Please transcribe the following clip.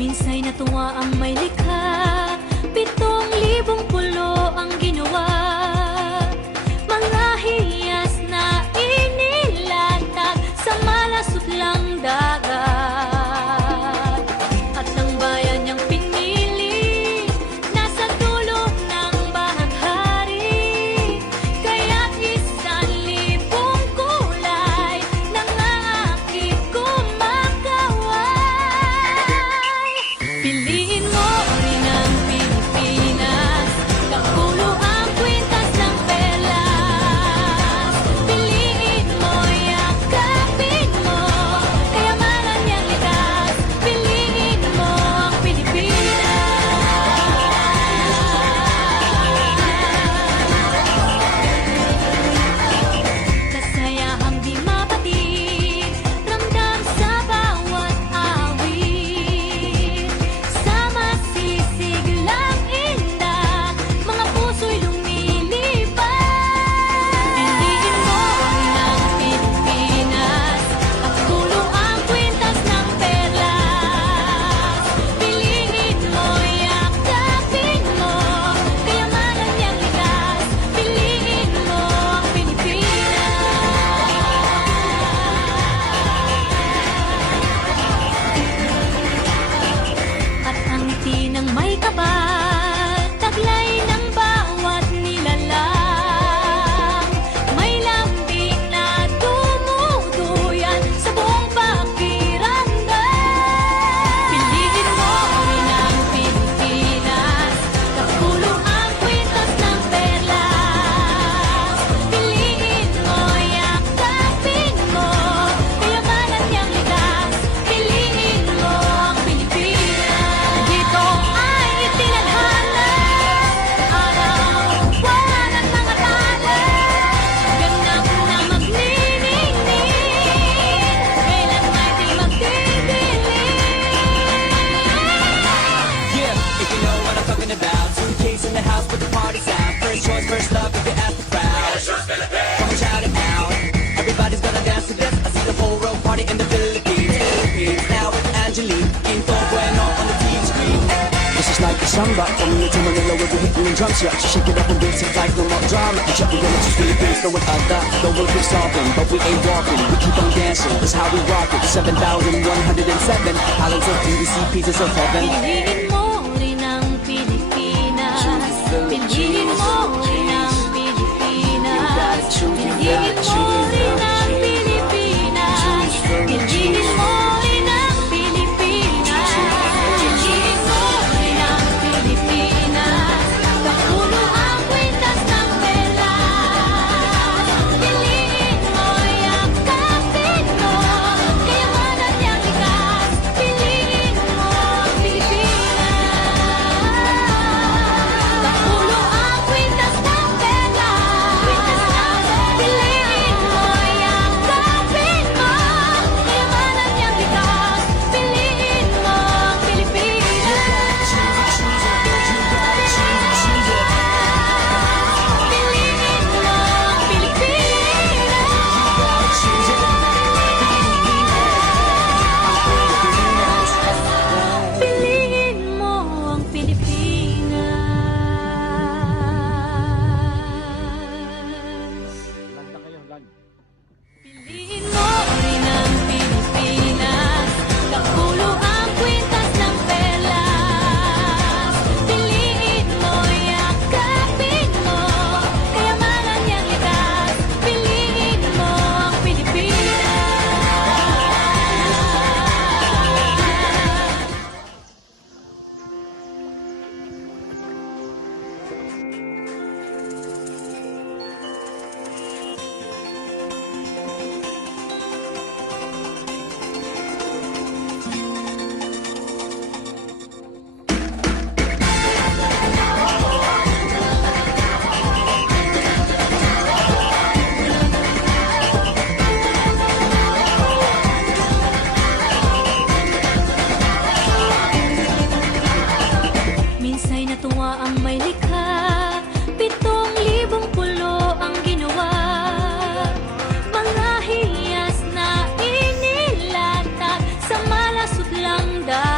Minsa'y natuwa ang may likha, 7,000 pulo ang ginawa. Mga hiyas na inilatag sa malasutlang dagat. At ang bayan niyang pinili, nasa dulo ng bahaghari. Kaya't 1,000 kulay nangangakit kumakaway. Piliin mo rin ang Pilipinas, kapulo ang kwintas ng perlas. Piliin mo, yakapin mo, kayamanan niyang likas. Piliin mo ang Pilipinas. Kasayahang di mapatid, ramdam sa bawat awit. Sa masisiglang inda, mga puso'y lumilipad. Piliin mo rin ang Pilipinas, kapulo ang kwintas ng perlas. Piliin mo, yakapin mo, kayamanan niyang likas. Piliin mo ang Pilipinas. At ang ngiti ng may kapal, taglay ng bawat nilalang. May lambing na tumutuyan sa buong pakiramdam. Piliin mo rin ang Pilipinas, kapulo ang kwintas ng perlas. Piliin mo, yakapin mo, kayamanan niyang likas. Piliin mo ang Pilipinas. Dito ay itinadhana, araw-buwan at mga tala. Ganap na magniningning, kailan may di magdidilim. Yeah, if you know what I'm talking about. 2K's in the house, put the party's out. First choice, first love, if you ask the crowd. Come and shout it out. Everybody's gonna dance to this. I see the whole road party in the Philippines. Now with Angelique, Quinto Bueno on the TV screen. This is like a samba, coming into Manila with the hitting and drums. Yeah, so shake it up and dance it like no more drama. And check it out, it's Philippines, no one other. No one keep stopping, but we ain't walking. We keep on dancing, that's how we rock it. 7,107 islands of DDC, pieces of heaven. Piliin mo rin ang Pilipinas. Piliin mo rin ang Pilipinas. Piliin mo rin ang Pilipinas. Piliin mo rin ang Pilipinas. Piliin mo rin ang Pilipinas. Kapulo ang kwintas ng perlas. Piliin mo, yakapin mo, kayamanan niyang likas. Piliin mo ang Pilipinas. ng dahil